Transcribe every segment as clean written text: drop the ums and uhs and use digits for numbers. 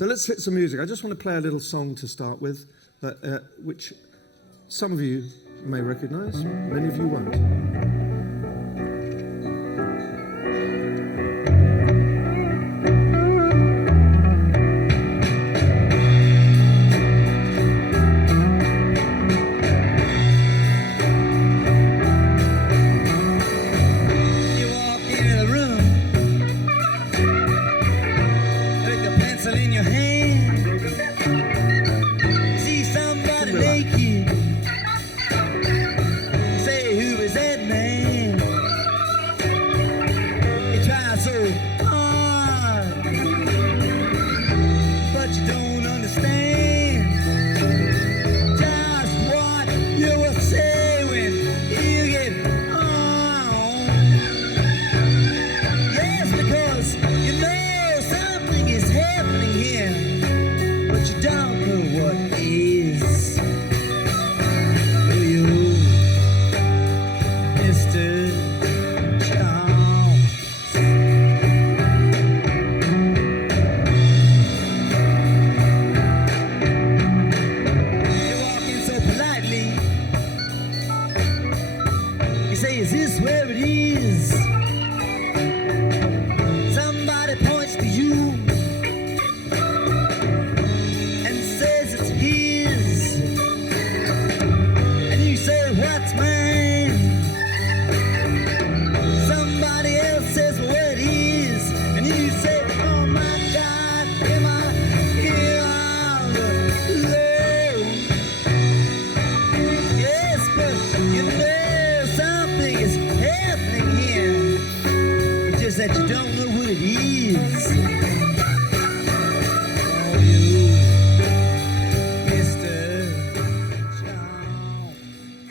So let's hit some music. I just want to play a little song to start with, which some of you may recognize, many of you won't.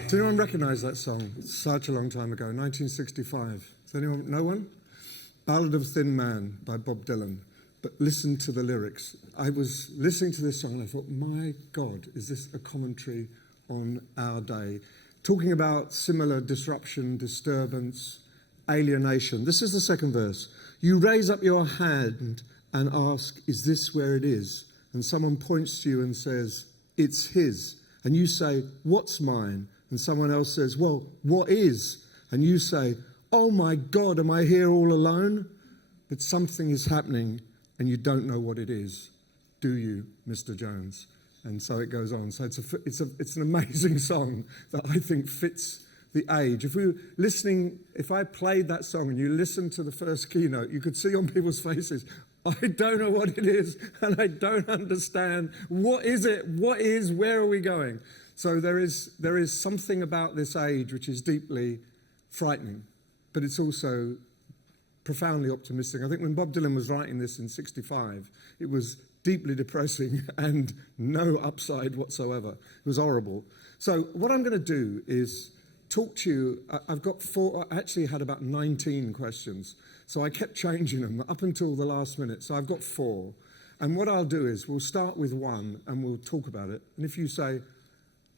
Does anyone recognise that song? It's such a long time ago, 1965. Does anyone know one? Ballad of Thin Man by Bob Dylan. But listen to the lyrics. I was listening to this song and I thought, my God, is this a commentary on our day? Talking about similar disruption, disturbance, alienation. This is the second verse. You raise up your hand and ask, is this where it is? And someone points to you and says, it's his. And you say, what's mine? And someone else says, well, what is? And you say, oh my God, am I here all alone? But something is happening and you don't know what it is. Do you, Mr. Jones? And so it goes on. So it's an amazing song that I think fits the age. If I played that song and you listened to the first keynote, you could see on people's faces, I don't know what it is and I don't understand. What is it? What is? Where are we going? So there is something about this age which is deeply frightening, but it's also profoundly optimistic. I think when Bob Dylan was writing this in '65, it was deeply depressing and no upside whatsoever. It was horrible. So what I'm going to do is talk to you. I've got I actually had about 19 questions, so I kept changing them up until the last minute. So I've got 4. And what I'll do is we'll start with 1 and we'll talk about it. And if you say,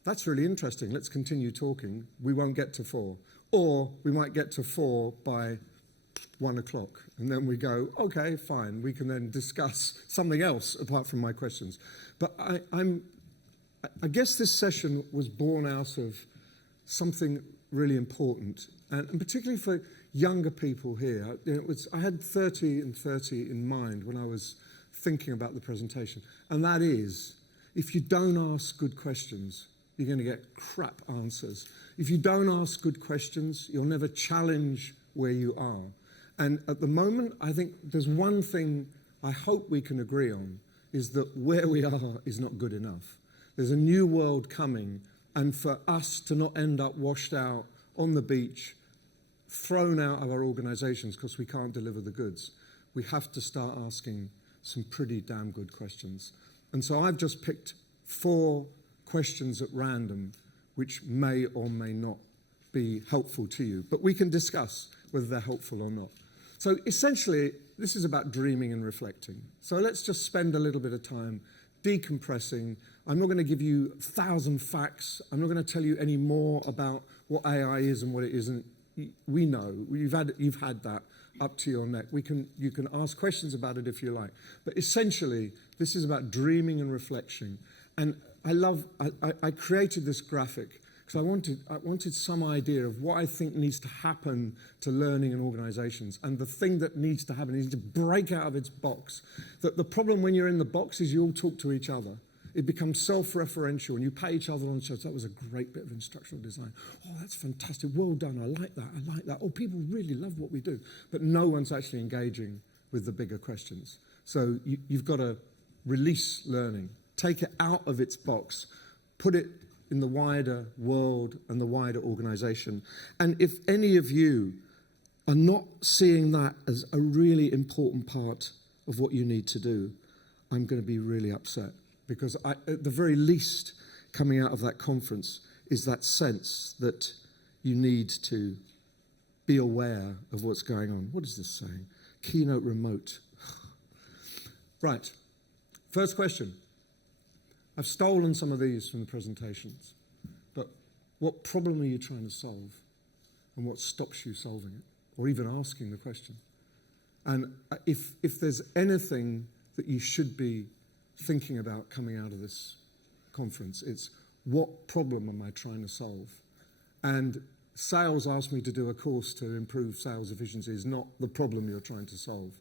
that's really interesting, let's continue talking, we won't get to 4. Or we might get to 4 by 1 o'clock. And then we go, okay, fine. We can then discuss something else apart from my questions. But I guess this session was born out of something really important, and particularly for younger people here. I had 30 and 30 in mind when I was thinking about the presentation, and that is, if you don't ask good questions, you're going to get crap answers. If you don't ask good questions, you'll never challenge where you are. And at the moment, I think there's one thing I hope we can agree on, is that where we are is not good enough. There's a new world coming, and for us to not end up washed out on the beach, thrown out of our organizations because we can't deliver the goods, we have to start asking some pretty damn good questions. And so I've just picked 4 questions at random, which may or may not be helpful to you. But we can discuss whether they're helpful or not. So essentially, this is about dreaming and reflecting. So let's just spend a little bit of time decompressing. I'm not going to give you 1,000 facts. I'm not going to tell you any more about what AI is and what it isn't. We know. You've had that up to your neck. You can ask questions about it if you like. But essentially, this is about dreaming and reflection. And I created this graphic because I wanted some idea of what I think needs to happen to learning in organizations. And the thing that needs to happen is to break out of its box. That the problem when you're in the box is you all talk to each other. It becomes self-referential, and you pat each other on the shoulder. That was a great bit of instructional design. Oh, that's fantastic. Well done. I like that. I like that. Oh, people really love what we do. But no one's actually engaging with the bigger questions. So you've got to release learning, take it out of its box, put it in the wider world and the wider organization. And if any of you are not seeing that as a really important part of what you need to do, I'm going to be really upset. Because at the very least, coming out of that conference is that sense that you need to be aware of what's going on. What is this saying? Keynote remote. Right. First question. I've stolen some of these from the presentations. But what problem are you trying to solve? And what stops you solving it? Or even asking the question? And if there's anything that you should be thinking about coming out of this conference, it's what problem am I trying to solve? And sales asked me to do a course to improve sales efficiency is not the problem you're trying to solve.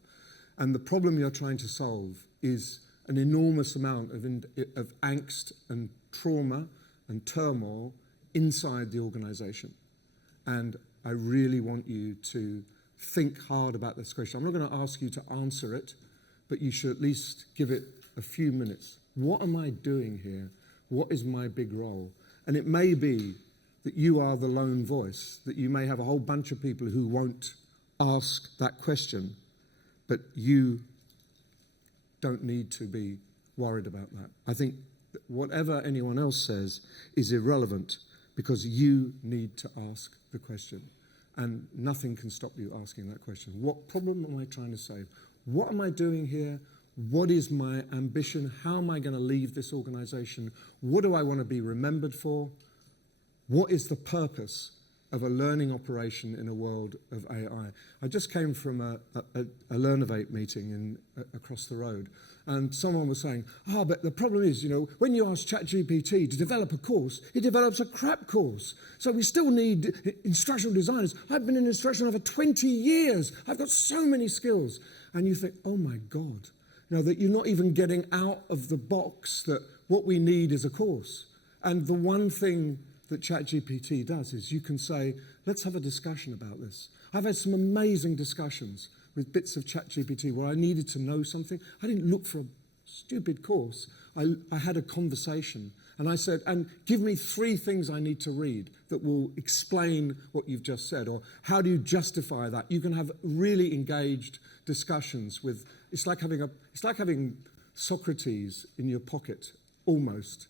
And the problem you're trying to solve is an enormous amount of angst and trauma and turmoil inside the organization. And I really want you to think hard about this question. I'm not going to ask you to answer it, but you should at least give it a few minutes. What am I doing here? What is my big role? And it may be that you are the lone voice, that you may have a whole bunch of people who won't ask that question, but you don't need to be worried about that. I think that whatever anyone else says is irrelevant because you need to ask the question. And nothing can stop you asking that question. What problem am I trying to solve? What am I doing here? What is my ambition? How am I going to leave this organization? What do I want to be remembered for? What is the purpose of a learning operation in a world of AI? I just came from a Learnovate meeting across the road, and someone was saying, but the problem is, when you ask ChatGPT to develop a course, it develops a crap course. So we still need instructional designers. I've been in instruction over 20 years. I've got so many skills. And you think, oh my God. That you're not even getting out of the box that what we need is a course. And the one thing that ChatGPT does is you can say, let's have a discussion about this. I've had some amazing discussions with bits of ChatGPT where I needed to know something. I didn't look for a stupid course. I had a conversation. And I said, and give me 3 things I need to read that will explain what you've just said, or how do you justify that? You can have really engaged discussions with. It's like having Socrates in your pocket, almost,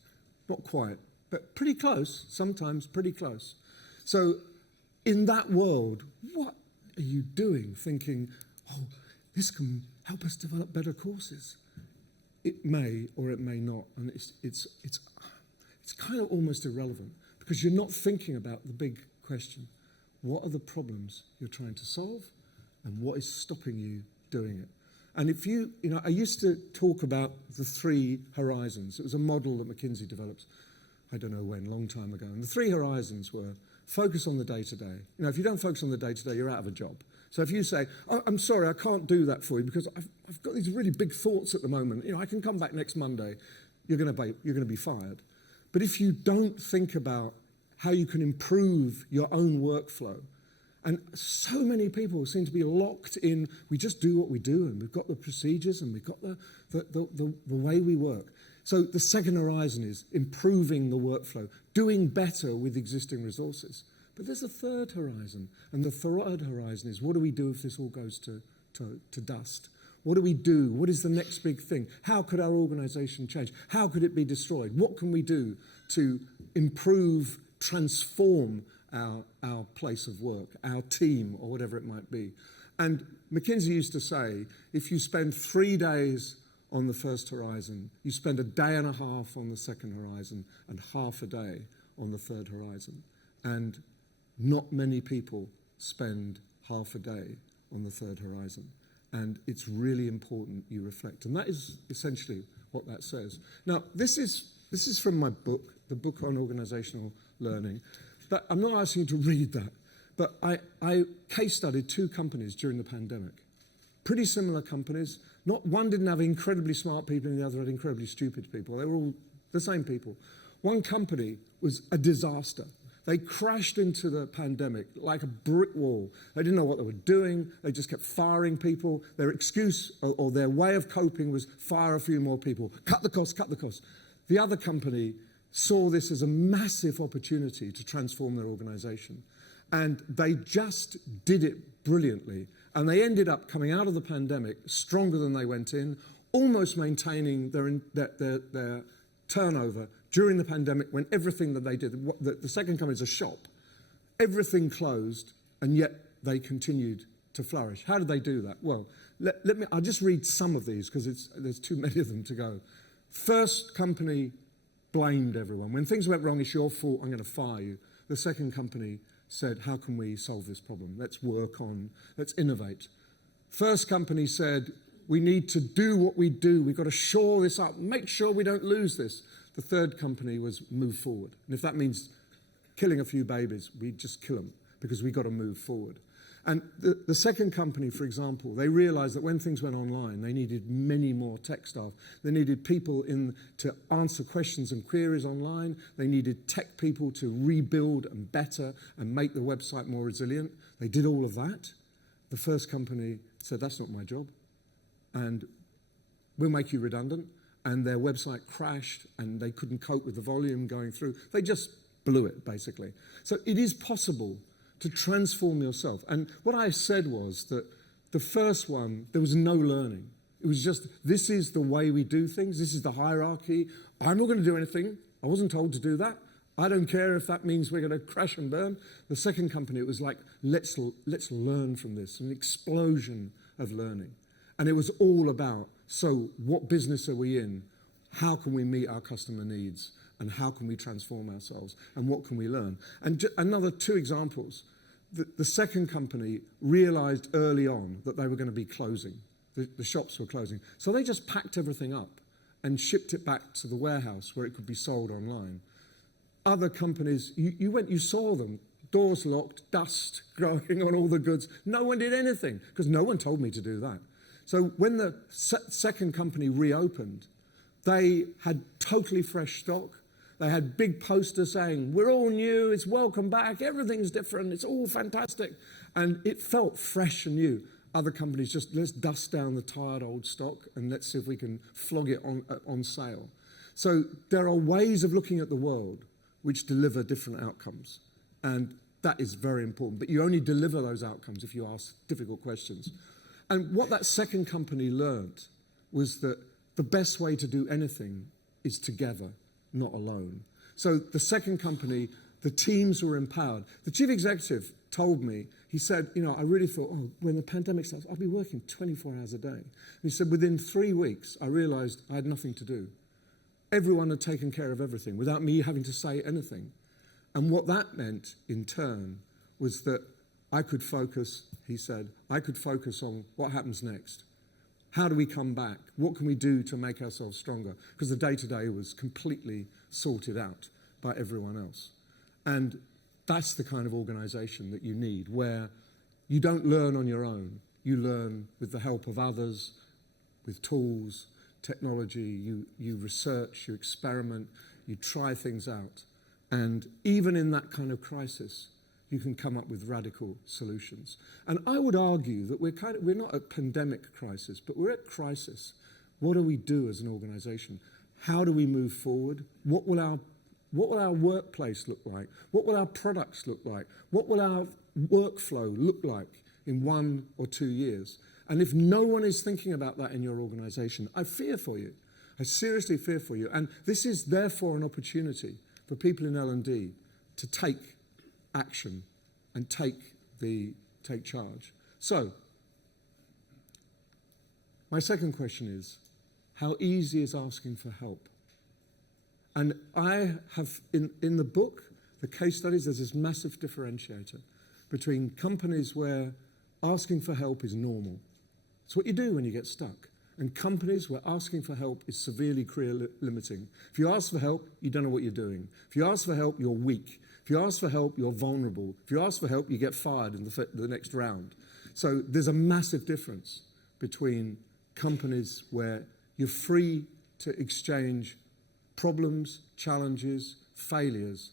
not quite, but pretty close. Sometimes pretty close. So, in that world, what are you doing? Thinking, this can help us develop better courses. It may or it may not, and it's kind of almost irrelevant because you're not thinking about the big question. What are the problems you're trying to solve, and what is stopping you doing it? And if I used to talk about the 3 horizons. It was a model that McKinsey developed, I don't know when, a long time ago. And the 3 horizons were focus on the day-to-day. If you don't focus on the day-to-day, you're out of a job. So if you say, I'm sorry, I can't do that for you because I've got these really big thoughts at the moment. I can come back next Monday. You're going to be fired. But if you don't think about how you can improve your own workflow, and so many people seem to be locked in, we just do what we do, and we've got the procedures, and we've got the way we work. So the second horizon is improving the workflow, doing better with existing resources. But there's a third horizon, and the third horizon is what do we do if this all goes to dust? What do we do? What is the next big thing? How could our organization change? How could it be destroyed? What can we do to improve, transform our place of work, our team, or whatever it might be? And McKinsey used to say, if you spend 3 days on the first horizon, you spend a day and a half on the second horizon, and half a day on the third horizon. And not many people spend half a day on the third horizon. And it's really important you reflect. And that is essentially what that says. Now, this is from my book, the book on organizational learning. But I'm not asking you to read that. But I case studied 2 companies during the pandemic. Pretty similar companies. Not one didn't have incredibly smart people and the other had incredibly stupid people. They were all the same people. One company was a disaster. They crashed into the pandemic like a brick wall. They didn't know what they were doing. They just kept firing people. Their excuse or their way of coping was fire a few more people. Cut the costs, cut the costs. The other company saw this as a massive opportunity to transform their organization. And they just did it brilliantly. And they ended up coming out of the pandemic stronger than they went in, almost maintaining their turnover during the pandemic when everything that they did, the second company is a shop, everything closed, and yet they continued to flourish. How did they do that? Well, I'll just read some of these because there's too many of them to go. First company blamed everyone. When things went wrong, it's your fault, I'm going to fire you. The second company said, how can we solve this problem? Let's work on, let's innovate. First company said, we need to do what we do. We've got to shore this up, make sure we don't lose this. The third company was move forward. And if that means killing a few babies, we just kill them because we've got to move forward. And the second company, for example, they realized that when things went online, they needed many more tech staff. They needed people to answer questions and queries online. They needed tech people to rebuild and better and make the website more resilient. They did all of that. The first company said, that's not my job. And we'll make you redundant. And their website crashed and they couldn't cope with the volume going through. They just blew it, basically. So it is possible to transform yourself. And what I said was that the first one, there was no learning. It was just, this is the way we do things. This is the hierarchy. I'm not going to do anything. I wasn't told to do that. I don't care if that means we're going to crash and burn. The second company, it was like, let's learn from this, an explosion of learning. And it was all about, so what business are we in? How can we meet our customer needs? And how can we transform ourselves? And what can we learn? And another 2 examples. The second company realized early on that they were going to be closing. The shops were closing. So they just packed everything up and shipped it back to the warehouse where it could be sold online. Other companies, you saw them, doors locked, dust growing on all the goods. No one did anything because no one told me to do that. So when the second company reopened, they had totally fresh stock. They had big posters saying, we're all new, it's welcome back, everything's different, it's all fantastic. And it felt fresh and new. Other companies just, let's dust down the tired old stock and let's see if we can flog it on sale. So there are ways of looking at the world which deliver different outcomes. And that is very important. But you only deliver those outcomes if you ask difficult questions. And what that second company learned was that the best way to do anything is together, not alone. So the second company, the teams were empowered. The chief executive told me, he said, I really thought, when the pandemic starts, I'll be working 24 hours a day. And he said, within 3 weeks, I realized I had nothing to do. Everyone had taken care of everything without me having to say anything. And what that meant, in turn, was that I could focus, he said, I could focus on what happens next. How do we come back? What can we do to make ourselves stronger? Because the day-to-day was completely sorted out by everyone else. And that's the kind of organization that you need, where you don't learn on your own. You learn with the help of others, with tools, technology. You research, you experiment, you try things out. And even in that kind of crisis, you can come up with radical solutions. And I would argue that we're not at pandemic crisis, but we're at crisis. What do we do as an organization? How do we move forward? What will our workplace look like? What will our products look like? What will our workflow look like in 1 or 2 years? And if no one is thinking about that in your organization, I fear for you. I seriously fear for you. And this is therefore an opportunity for people in L&D to take action and take charge. So, my second question is, how easy is asking for help? And I have, in the book, the case studies, there's this massive differentiator between companies where asking for help is normal. It's what you do when you get stuck. And companies where asking for help is severely career limiting. If you ask for help, you don't know what you're doing. If you ask for help, you're weak. If you ask for help, you're vulnerable. If you ask for help, you get fired in the next round. So there's a massive difference between companies where you're free to exchange problems, challenges, failures,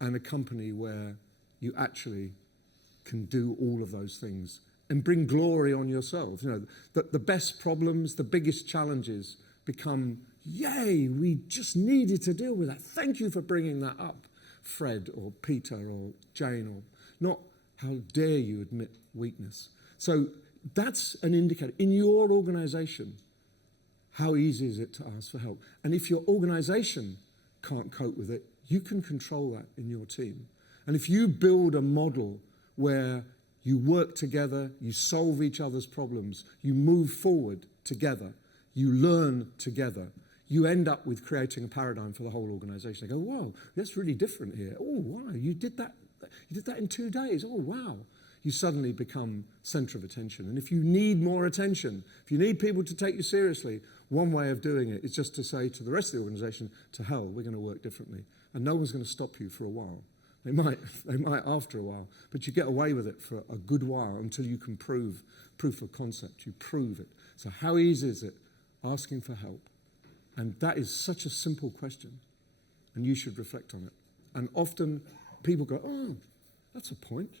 and a company where you actually can do all of those things and bring glory on yourself. You know, the best problems, the biggest challenges become, yay, we just needed to deal with that. Thank you for bringing that up, Fred or Peter or Jane, or not how dare you admit weakness. So that's an indicator. In your organization, how easy is it to ask for help? And if your organization can't cope with it, you can control that in your team. And if you build a model where you work together, you solve each other's problems, you move forward together, you learn together, you end up with creating a paradigm for the whole organization. They go, whoa, that's really different here. Oh, wow, you did that in 2 days. Oh, wow. You suddenly become center of attention. And if you need more attention, if you need people to take you seriously, one way of doing it is just to say to the rest of the organization, to hell, we're going to work differently. And no one's going to stop you for a while. They might after a while, but you get away with it for a good while until you can proof of concept. You prove it. So how easy is it asking for help? And that is such a simple question, and you should reflect on it. And often people go, oh, that's a point,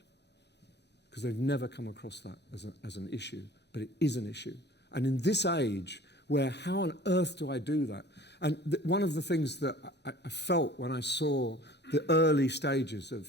because they've never come across that as an issue, but it is an issue. And in this age, where how on earth do I do that? And one of the things that I felt when I saw the early stages of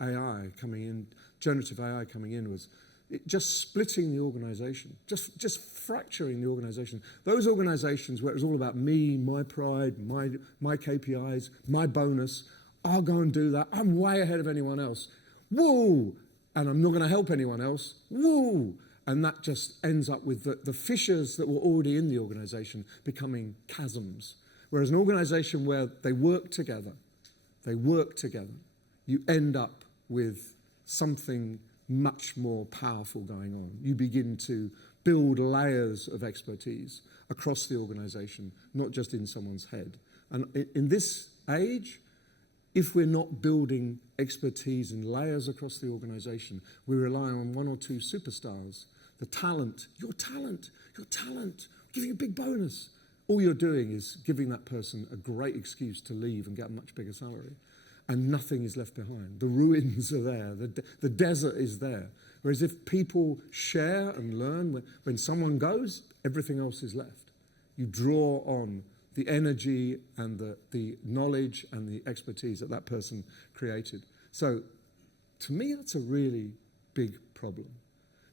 AI coming in, generative AI coming in, was it just splitting the organization, just fracturing the organization. Those organizations where it was all about me, my pride, my KPIs, my bonus, I'll go and do that. I'm way ahead of anyone else. Woo! And I'm not going to help anyone else. Woo! And that just ends up with the fissures that were already in the organization becoming chasms. Whereas an organization where they work together, you end up with something much more powerful going on. You begin to build layers of expertise across the organization, not just in someone's head. And in this age, if we're not building expertise in layers across the organization, we rely on one or two superstars. The talent, your talent, giving you a big bonus. All you're doing is giving that person a great excuse to leave and get a much bigger salary. And nothing is left behind. The ruins are there. The desert is there. Whereas if people share and learn, when someone goes, everything else is left. You draw on the energy and the knowledge and the expertise that person created. So to me, that's a really big problem.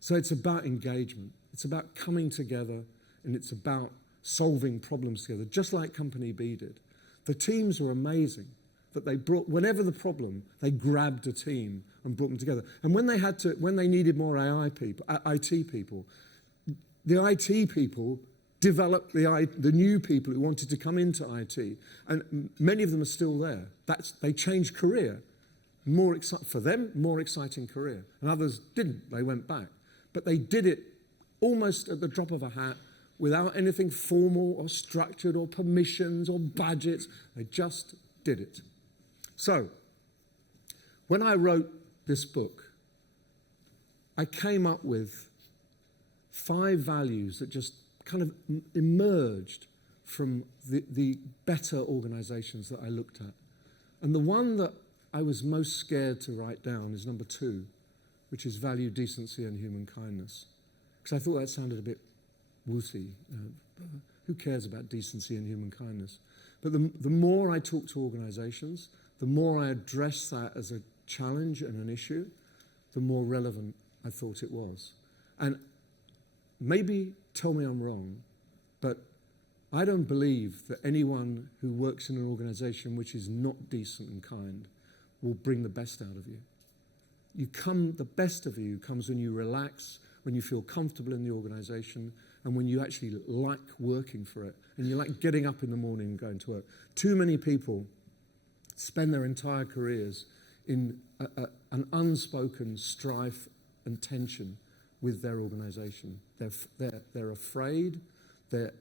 So it's about engagement. It's about coming together, and it's about solving problems together, just like Company B did. The teams were amazing, that they brought, whatever the problem, they grabbed a team and brought them together. And when they needed more IT people, the IT people developed the new people who wanted to come into IT, and many of them are still there. They changed career, for them, more exciting career, and others didn't. They went back, but they did it almost at the drop of a hat, without anything formal or structured or permissions or budgets. They just did it. So, when I wrote this book, I came up with 5 values that just kind of emerged from the better organizations that I looked at. And the one that I was most scared to write down is number 2, which is value, decency, and human kindness. Because I thought that sounded a bit woozy. Who cares about decency and human kindness? But the more I talk to organizations, the more I address that as a challenge and an issue, the more relevant I thought it was. And maybe tell me I'm wrong, but I don't believe that anyone who works in an organization which is not decent and kind will bring the best out of you. The best of you comes when you relax, when you feel comfortable in the organization, and when you actually like working for it, and you like getting up in the morning and going to work. Too many people spend their entire careers in an unspoken strife and tension with their organization. They're afraid, they're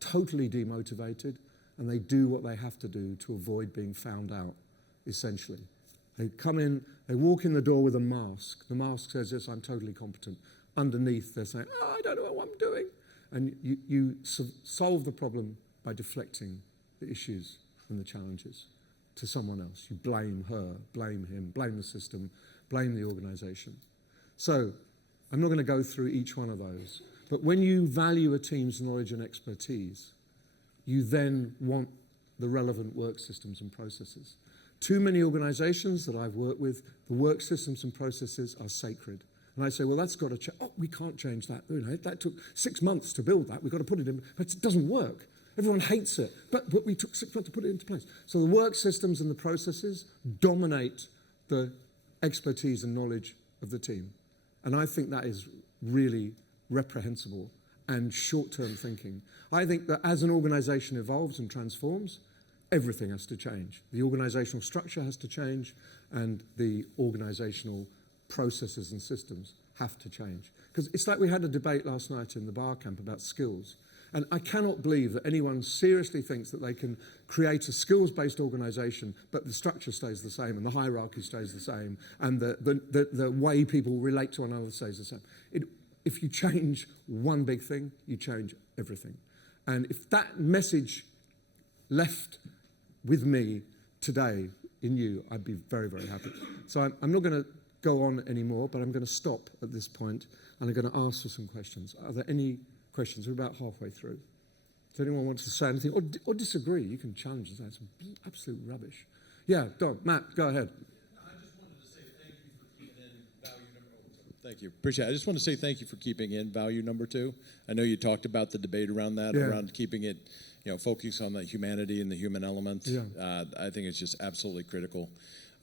totally demotivated, and they do what they have to do to avoid being found out, essentially. They come in, they walk in the door with a mask. The mask says, yes, I'm totally competent. Underneath, they're saying, oh, I don't know what I'm doing. And you solve the problem by deflecting the issues and the challenges to someone else. You blame her, blame him, blame the system, blame the organization. So I'm not going to go through each one of those. But when you value a team's knowledge and expertise, you then want the relevant work systems and processes. Too many organizations that I've worked with, the work systems and processes are sacred. And I say, well, that's got to change. Oh, we can't change that. You know, that took 6 months to build that. We've got to put it in. But it doesn't work. Everyone hates it. But we took 6 months to put it into place. So the work systems and the processes dominate the expertise and knowledge of the team. And I think that is really reprehensible and short-term thinking. I think that as an organization evolves and transforms, everything has to change. The organizational structure has to change, and the organizational processes and systems have to change. Because it's like we had a debate last night in the bar camp about skills. And I cannot believe that anyone seriously thinks that they can create a skills-based organization, but the structure stays the same, and the hierarchy stays the same, and the way people relate to one another stays the same. If you change one big thing, you change everything. And if that message left with me today in you, I'd be very, very happy. So I'm not going to go on anymore, but I'm going to stop at this point, and I'm going to ask for some questions. Are there any questions? We're about halfway through. Does anyone want to say anything or disagree? You can challenge us. That's absolute rubbish. Yeah, Don, Matt, go ahead. I just wanted to say thank you for keeping in value number. Thank you, appreciate it. I just want to say thank you for keeping in value number 2. I know you talked about the debate around that, around keeping it, focus on the humanity and the human element. Yeah. I think it's just absolutely critical.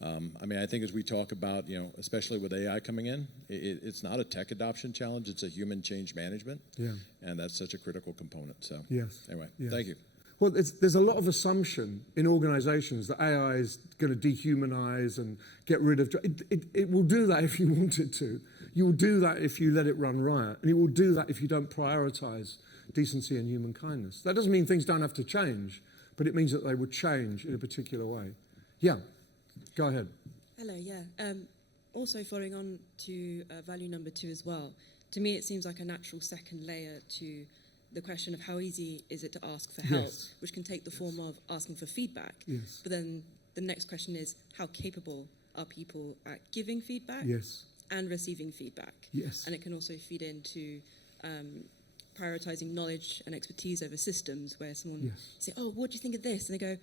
I mean, I think as we talk about, especially with AI coming in, it's not a tech adoption challenge, it's a human change management. Yeah. And that's such a critical component. So yes. Anyway, thank you. Well, there's a lot of assumption in organizations that AI is going to dehumanize and get rid of... It will do that if you want it to. You will do that if you let it run riot. And it will do that if you don't prioritize decency and human kindness. That doesn't mean things don't have to change, but it means that they would change in a particular way. Yeah, go ahead. Hello, yeah. Also following on to value number 2 as well, to me it seems like a natural second layer to the question of how easy is it to ask for help, which can take the form of asking for feedback. Yes. But then the next question is, how capable are people at giving feedback and receiving feedback? Yes. And it can also feed into prioritizing knowledge and expertise over systems, where someone say, oh, what do you think of this? And they go,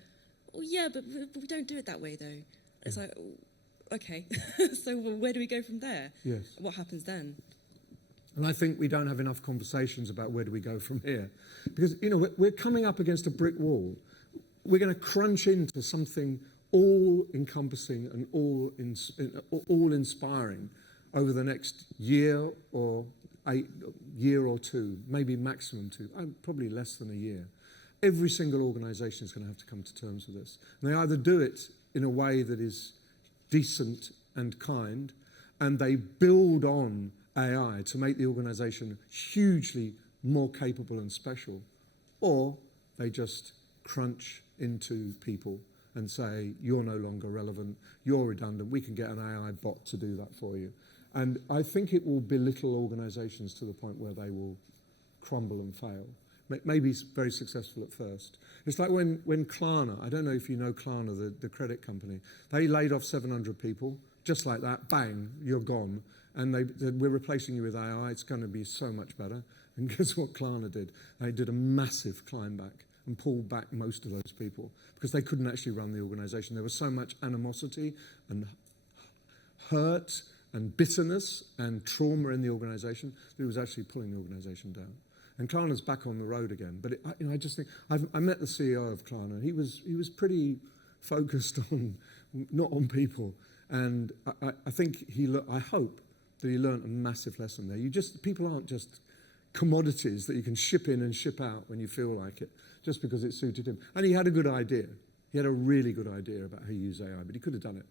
oh, yeah, but we don't do it that way, though. It's like, oh, okay, so where do we go from there? Yes. What happens then? And I think we don't have enough conversations about where do we go from here. Because, we're coming up against a brick wall. We're going to crunch into something all-encompassing and all-inspiring over the next year or two, maybe maximum 2, probably less than a year. Every single organization is going to have to come to terms with this. And they either do it in a way that is decent and kind, and they build on AI to make the organization hugely more capable and special, or they just crunch into people and say, you're no longer relevant, you're redundant, we can get an AI bot to do that for you. And I think it will belittle organizations to the point where they will crumble and fail. Maybe very successful at first. It's like when Klarna, I don't know if you know Klarna, the credit company, they laid off 700 people, just like that, bang, you're gone. And they said, we're replacing you with AI, it's going to be so much better. And guess what Klarna did? They did a massive climb back and pulled back most of those people because they couldn't actually run the organization. There was so much animosity and hurt and bitterness and trauma in the organization that it was actually pulling the organization down. And Klarna's back on the road again. But I just think, I met the CEO of Klarna. He was pretty focused on, not on people. And I think I hope that he learned a massive lesson there. People aren't just commodities that you can ship in and ship out when you feel like it, just because it suited him. And he had a good idea. He had a really good idea about how to use AI, but he could have done it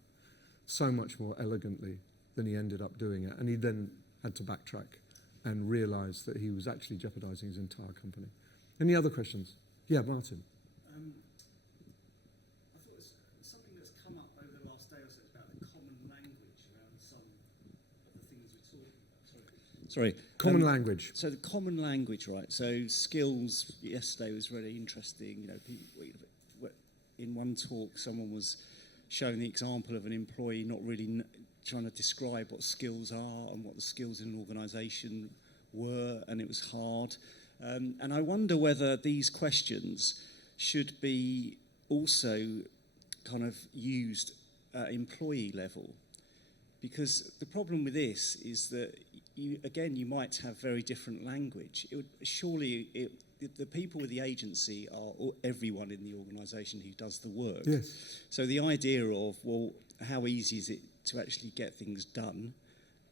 so much more elegantly than he ended up doing it. And he then had to backtrack and realise that he was actually jeopardising his entire company. Any other questions? Yeah, Martin. I thought it was something that's come up over the last day or so about the common language around some of the things we're talking about. Sorry. Common language. So the common language, right? So skills. Yesterday was really interesting. You know, in one talk, someone was showing the example of an employee not really trying to describe what skills are and what the skills in an organisation were, and it was hard. And I wonder whether these questions should be also kind of used at employee level. Because the problem with this is that, you might have very different language. The people with the agency are everyone in the organisation who does the work. Yes. So the idea of, well, how easy is it to actually get things done?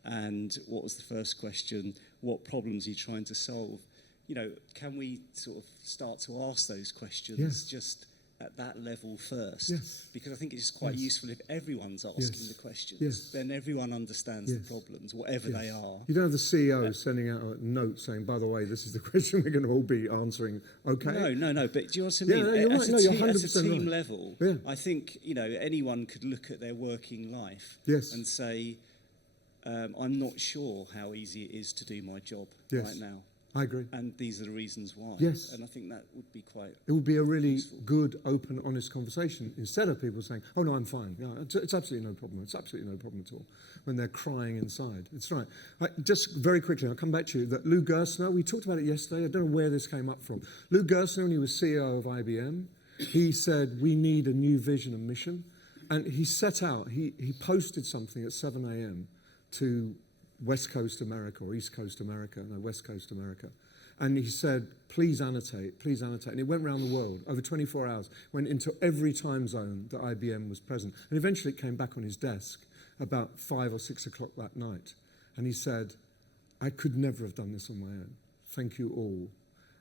And what was the first question? What problems are you trying to solve? You know, can we sort of start to ask those questions just at that level first? Yes. Because I think it's quite useful if everyone's asking the questions. Yes. Then everyone understands the problems, whatever they are. You don't have the CEO sending out a note saying, by the way, this is the question we're going to all be answering, okay? No, but do you know what I Yeah, mean? no, you're right. No, you're At a 100% team right. level, Yeah. I think, anyone could look at their working life and say, I'm not sure how easy it is to do my job right now. I agree. And these are the reasons why. Yes. And I think that would be quite... It would be a really good, open, honest conversation instead of people saying, oh, no, I'm fine. Yeah, it's absolutely no problem. It's absolutely no problem at all when they're crying inside. It's right. Just very quickly, I'll come back to you, that Lou Gerstner, we talked about it yesterday. I don't know where this came up from. Lou Gerstner, when he was CEO of IBM, he said, we need a new vision and mission. And he set out, he posted something at 7 a.m. to West Coast America or East Coast America, no, West Coast America. And he said, please annotate, please annotate. And it went around the world over 24 hours, went into every time zone that IBM was present. And eventually it came back on his desk about 5 or 6 o'clock that night. And he said, I could never have done this on my own. Thank you all.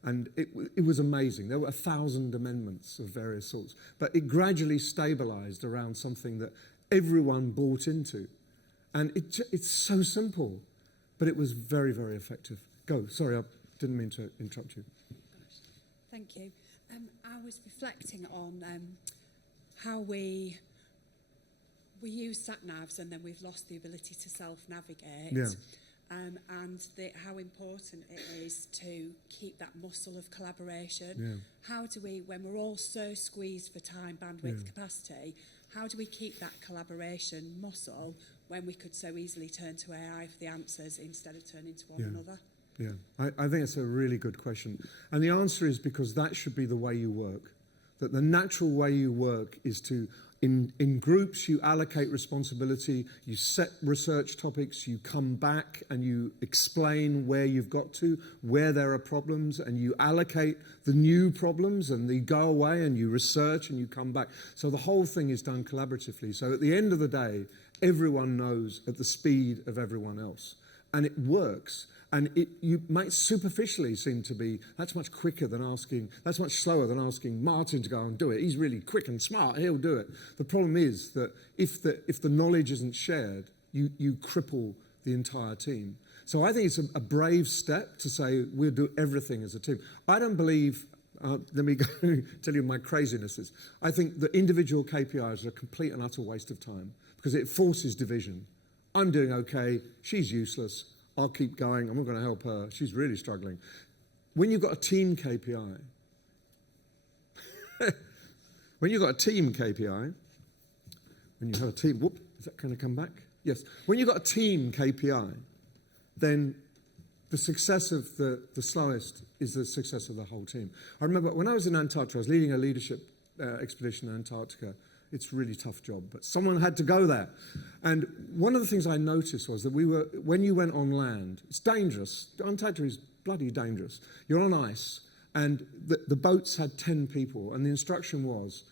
And it was amazing. There were 1,000 amendments of various sorts. But it gradually stabilized around something that everyone bought into. And it's so simple, but it was very, very effective. Go. Sorry, I didn't mean to interrupt you. Thank you. I was reflecting on how we use sat-navs and then we've lost the ability to self-navigate. Yeah. And how important it is to keep that muscle of collaboration. Yeah. How do we, when we're all so squeezed for time, bandwidth, capacity, how do we keep that collaboration muscle when we could so easily turn to AI for the answers instead of turning to one another? Yeah, I think it's a really good question. And the answer is because that should be the way you work. That the natural way you work is to, in groups, you allocate responsibility, you set research topics, you come back and you explain where you've got to, where there are problems, and you allocate the new problems, and you go away and you research and you come back. So the whole thing is done collaboratively. So at the end of the day, everyone knows at the speed of everyone else. And it works. And you might superficially seem to be, that's much quicker than asking, that's much slower than asking Martin to go and do it. He's really quick and smart, he'll do it. The problem is that if the knowledge isn't shared, you cripple the entire team. So I think it's a brave step to say we'll do everything as a team. I don't believe, let me go tell you my crazinesses. I think the individual KPIs are a complete and utter waste of time because it forces division. I'm doing okay, she's useless. I'll keep going, I'm not going to help her, she's really struggling. When you've got a team KPI, when you have a team, whoop, is that going to come back? Yes. When you've got a team KPI, then the success of the slowest is the success of the whole team. I remember when I was in Antarctica, I was leading a leadership expedition in Antarctica. It's a really tough job, but someone had to go there. And one of the things I noticed was that when you went on land, it's dangerous. Antarctica is bloody dangerous. You're on ice, and the boats had 10 people, and the instruction was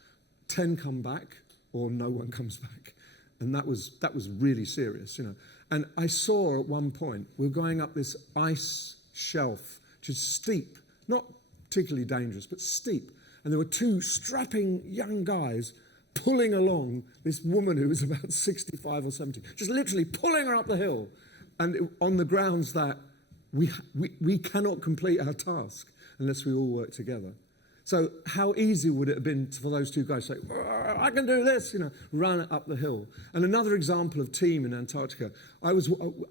10 come back or no one comes back. And that was really serious, you know. And I saw at one point, we were going up this ice shelf, which is steep, not particularly dangerous, but steep. And there were 2 strapping young guys pulling along this woman who was about 65 or 70, just literally pulling her up the hill. And on the grounds that we cannot complete our task unless we all work together. So how easy would it have been for those two guys to say, I can do this, run up the hill. And another example of team in Antarctica, I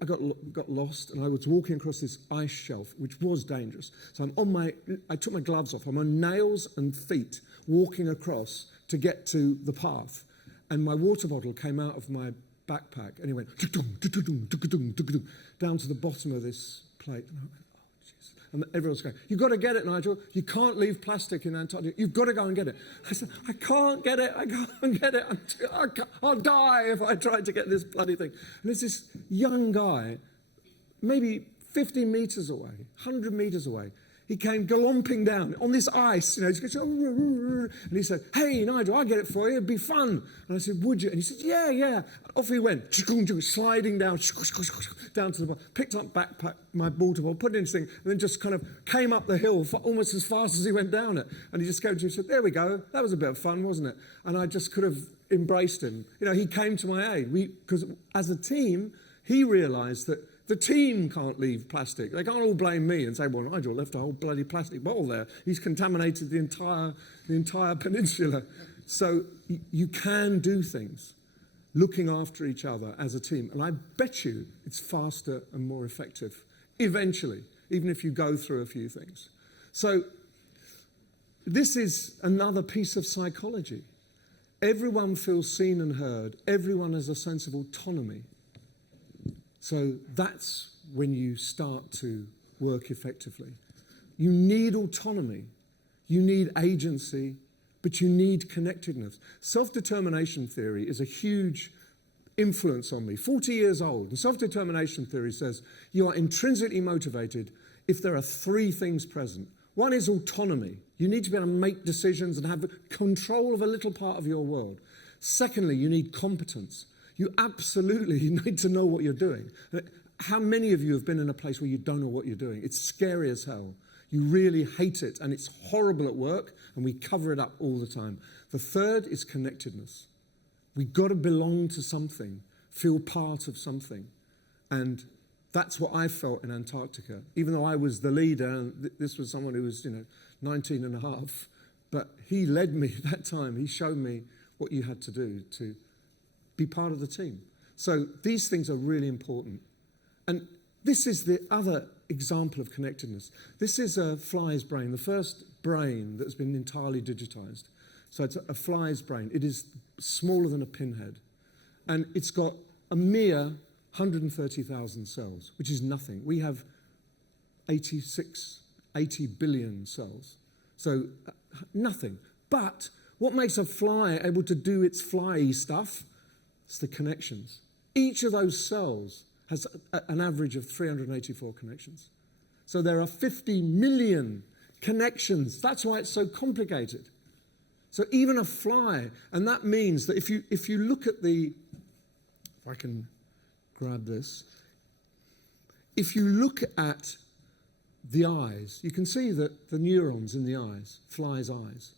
got lost and I was walking across this ice shelf, which was dangerous. So I took my gloves off. I'm on nails and feet walking across to get to the path. And my water bottle came out of my backpack and it went down to the bottom of this plate. And I went, oh, jeez. And everyone's going, you've got to get it, Nigel. You can't leave plastic in Antarctica. You've got to go and get it. I said, I can't get it. I can't get it. I'll die if I try to get this bloody thing. And there's this young guy, maybe 50 meters away, 100 meters away. He came galomping down on this ice, and he said, hey, Nigel, I'll get it for you, it'd be fun. And I said, would you? And he said, yeah. And off he went, sliding down to the bottom, picked up backpack, my water bottle, put it in his thing, and then just kind of came up the hill almost as fast as he went down it. And he just came to me and said, there we go, that was a bit of fun, wasn't it? And I just could have embraced him. He came to my aid. Because as a team, he realised that the team can't leave plastic. They can't all blame me and say, well, Nigel left a whole bloody plastic bottle there. He's contaminated the entire peninsula. So you can do things looking after each other as a team. And I bet you it's faster and more effective eventually, even if you go through a few things. So this is another piece of psychology. Everyone feels seen and heard. Everyone has a sense of autonomy. So that's when you start to work effectively. You need autonomy, you need agency, but you need connectedness. Self-determination theory is a huge influence on me. 40 years old, and self-determination theory says you are intrinsically motivated if there are three things present. One is autonomy. You need to be able to make decisions and have control of a little part of your world. Secondly, you need competence. You absolutely need to know what you're doing. How many of you have been in a place where you don't know what you're doing? It's scary as hell. You really hate it, and it's horrible at work, and we cover it up all the time. The third is connectedness. We've got to belong to something, feel part of something. And that's what I felt in Antarctica. Even though I was the leader, and this was someone who was 19 and a half, but he led me at that time. He showed me what you had to do to be part of the team. So these things are really important. And this is the other example of connectedness. This is a fly's brain, the first brain that's been entirely digitized. So it's a fly's brain. It is smaller than a pinhead. And it's got a mere 130,000 cells, which is nothing. We have 80 billion cells. So nothing. But what makes a fly able to do its fly stuff? It's the connections. Each of those cells has an average of 384 connections. So there are 50 million connections. That's why it's so complicated. So even a fly, and that means that if you look at if I can grab this, if you look at the eyes, you can see that the neurons in the eyes, flies' eyes.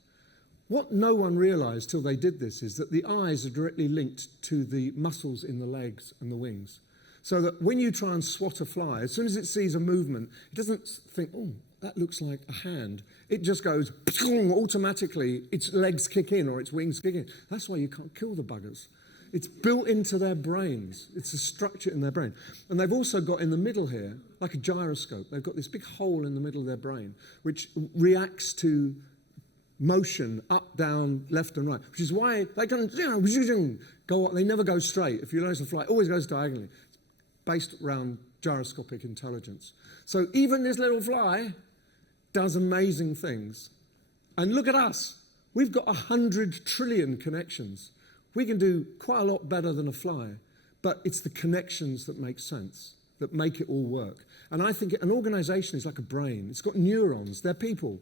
What no one realized till they did this is that the eyes are directly linked to the muscles in the legs and the wings. So that when you try and swat a fly, as soon as it sees a movement, it doesn't think, oh, that looks like a hand. It just goes, automatically, its legs kick in or its wings kick in. That's why you can't kill the buggers. It's built into their brains. It's a structure in their brain. And they've also got in the middle here, like a gyroscope, they've got this big hole in the middle of their brain, which reacts to motion up, down, left and right, which is why they can go up. They never go straight. If you notice a fly, it always goes diagonally. It's based around gyroscopic intelligence. So even this little fly does amazing things. And look at us. We've got 100 trillion connections. We can do quite a lot better than a fly, but it's the connections that make sense, that make it all work. And I think an organization is like a brain. It's got neurons. They're people.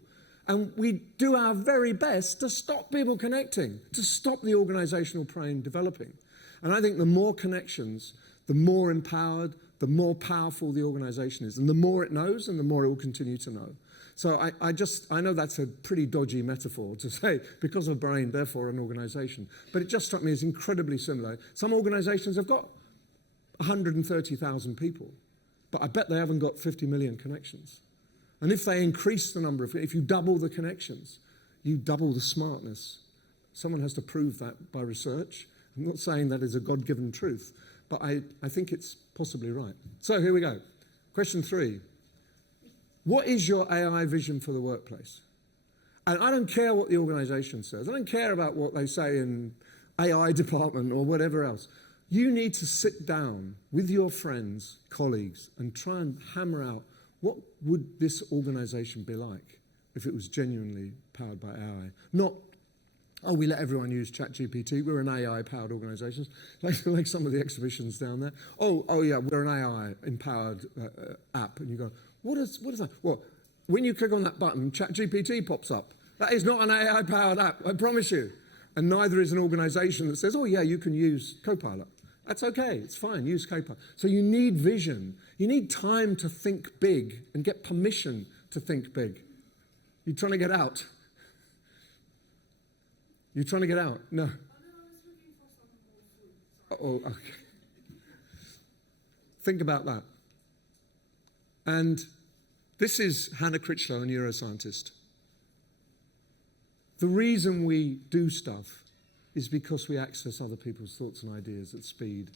And we do our very best to stop people connecting, to stop the organizational brain developing. And I think the more connections, the more empowered, the more powerful the organization is. And the more it knows, and the more it will continue to know. So I know that's a pretty dodgy metaphor to say, because of a brain, therefore an organization. But it just struck me as incredibly similar. Some organizations have got 130,000 people, but I bet they haven't got 50 million connections. And if they increase the number of, if you double the connections, you double the smartness. Someone has to prove that by research. I'm not saying that is a God-given truth, but I think it's possibly right. So here we go. Question 3. What is your AI vision for the workplace? And I don't care what the organization says. I don't care about what they say in AI department or whatever else. You need to sit down with your friends, colleagues, and try and hammer out what would this organization be like if it was genuinely powered by AI. Not, oh, we let everyone use ChatGPT. We're an AI-powered organization, like some of the exhibitions down there. Oh yeah, we're an AI-empowered app. And you go, what is that? Well, when you click on that button, ChatGPT pops up. That is not an AI-powered app, I promise you. And neither is an organization that says, oh yeah, you can use Copilot. That's okay, it's fine, use Copilot. So you need vision. You need time to think big and get permission to think big. You trying to get out? You trying to get out? No. Oh, okay. Think about that. And this is Hannah Critchlow, a neuroscientist. The reason we do stuff is because we access other people's thoughts and ideas at speed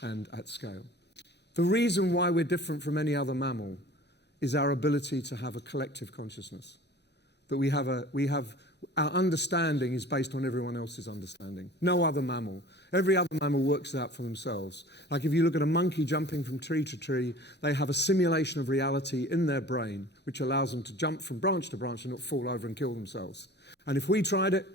and at scale. The reason why we're different from any other mammal is our ability to have a collective consciousness. That we have our understanding is based on everyone else's understanding. No other mammal. Every other mammal works it out for themselves. Like if you look at a monkey jumping from tree to tree, they have a simulation of reality in their brain, which allows them to jump from branch to branch and not fall over and kill themselves. And if we tried it,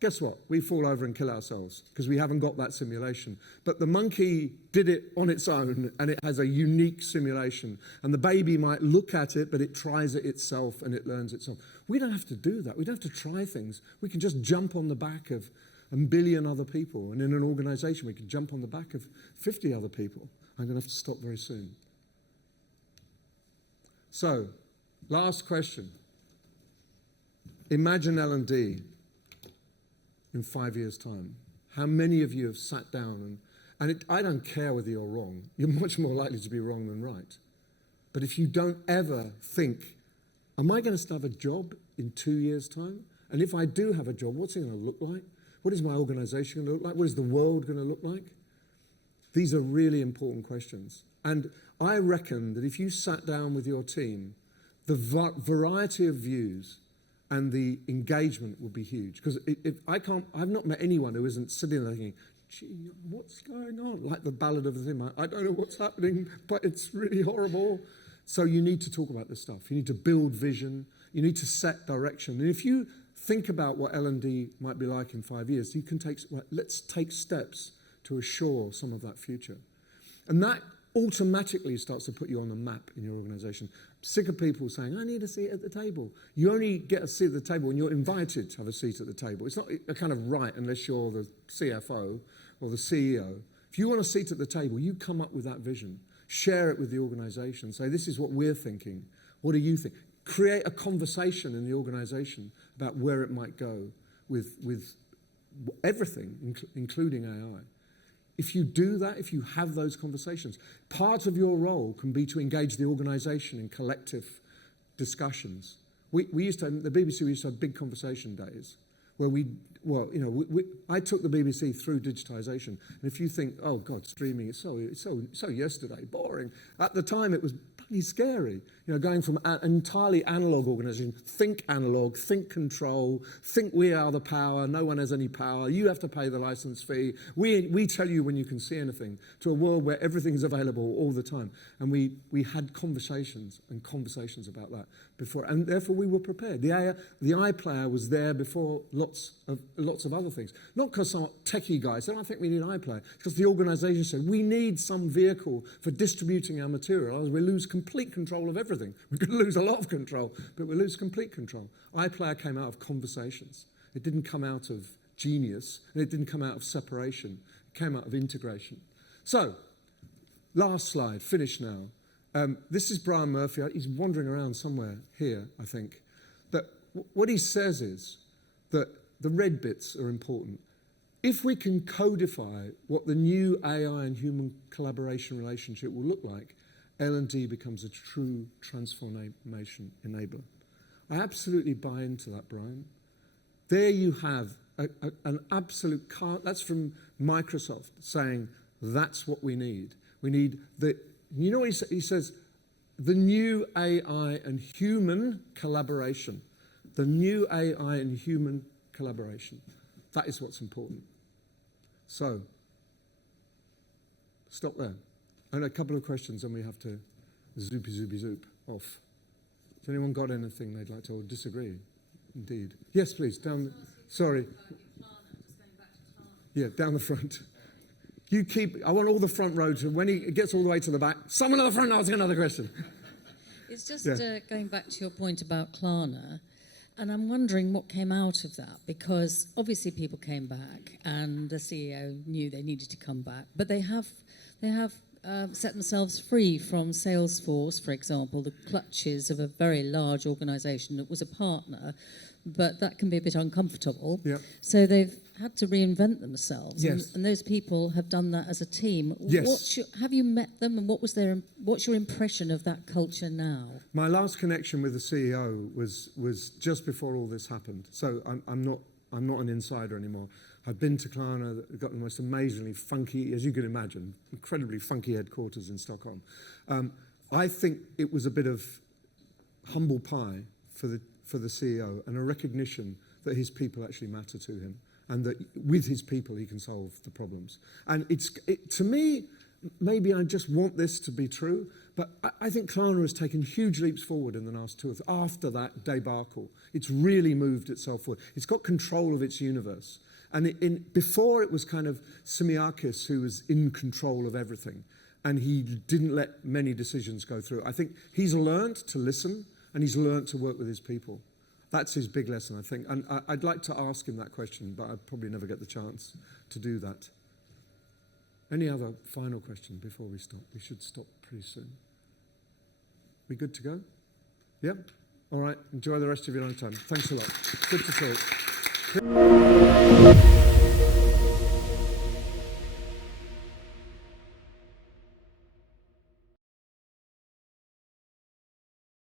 guess what? We fall over and kill ourselves because we haven't got that simulation. But the monkey did it on its own and it has a unique simulation. And the baby might look at it, but it tries it itself and it learns itself. We don't have to do that. We don't have to try things. We can just jump on the back of a billion other people. And in an organization, we can jump on the back of 50 other people. I'm going to have to stop very soon. So, last question. Imagine L&D in 5 years' time. How many of you have sat down and I don't care whether you're wrong. You're much more likely to be wrong than right. But if you don't ever think, am I going to have a job in 2 years' time? And if I do have a job, what's it going to look like? What is my organization going to look like? What is the world going to look like? These are really important questions. And I reckon that if you sat down with your team, the variety of views and the engagement would be huge. Because I've not met anyone who isn't sitting there thinking, gee, what's going on? Like the Ballad of the Thin Man. I don't know what's happening, but it's really horrible. So you need to talk about this stuff. You need to build vision. You need to set direction. And if you think about what L&D might be like in 5 years, you can let's take steps to assure some of that future. And that automatically starts to put you on the map in your organization. I'm sick of people saying, I need a seat at the table. You only get a seat at the table when you're invited to have a seat at the table. It's not a kind of right unless you're the CFO or the CEO. If you want a seat at the table, you come up with that vision. Share it with the organization. Say, this is what we're thinking. What do you think? Create a conversation in the organization about where it might go with everything, including AI. If you do that, if you have those conversations, part of your role can be to engage the organization in collective discussions. The BBC used to have big conversation days where I took the BBC through digitization. And if you think, oh God, streaming is so yesterday, boring. At the time, it was bloody scary. Going from an entirely analog organization, think analog, think control, think we are the power, no one has any power, you have to pay the license fee, we tell you when you can see anything, to a world where everything is available all the time. And we had conversations about that before, and therefore we were prepared. The iPlayer was there before lots of other things. Not because some techie guys said, I think we need an iPlayer, because the organization said, we need some vehicle for distributing our material, otherwise we lose complete control of everything. We could lose a lot of control, but we lose complete control. iPlayer came out of conversations. It didn't come out of genius, and it didn't come out of separation. It came out of integration. So, last slide, finish now. This is Brian Murphy. He's wandering around somewhere here, I think. That what he says is that the red bits are important. if we can codify what the new AI and human collaboration relationship will look like, L&D becomes a true transformation enabler. I absolutely buy into that, Brian. There you have an absolute that's from Microsoft saying that's what we need. We need the, you know what he says? The new AI and human collaboration. The new AI and human collaboration. That is what's important. So, stop there. And a couple of questions and we have to zoop off. Has anyone got anything they'd like to, or disagree? Indeed. Yes, please, down, sorry. Yeah, down the front. You keep, I want all the front row to, when he gets all the way to the back, someone at the front asking another question. It's just going back to your point about Klarna, and I'm wondering what came out of that, because obviously people came back and the CEO knew they needed to come back, but they have set themselves free from Salesforce, for example, the clutches of a very large organisation that was a partner, but that can be a bit uncomfortable. Yep. So they've had to reinvent themselves, Yes. and those people have done that as a team. Yes. Have you met them, and what's your impression of that culture now? My last connection with the CEO was just before all this happened. So I'm not an insider anymore. I've been to Klarna, got the most amazingly funky, as you can imagine, incredibly funky headquarters in Stockholm. I think it was a bit of humble pie for the CEO and a recognition that his people actually matter to him and that with his people he can solve the problems. And to me, maybe I just want this to be true, but I think Klarna has taken huge leaps forward in the last after that debacle. It's really moved itself forward. It's got control of its universe. And before it was kind of Simiakis who was in control of everything, and he didn't let many decisions go through. I think he's learned to listen, and he's learned to work with his people. That's his big lesson, I think. And I'd like to ask him that question, but I'd probably never get the chance to do that. Any other final question before we stop? We should stop pretty soon. We good to go? Yep. All right. Enjoy the rest of your lunchtime. Thanks a lot. Good to talk.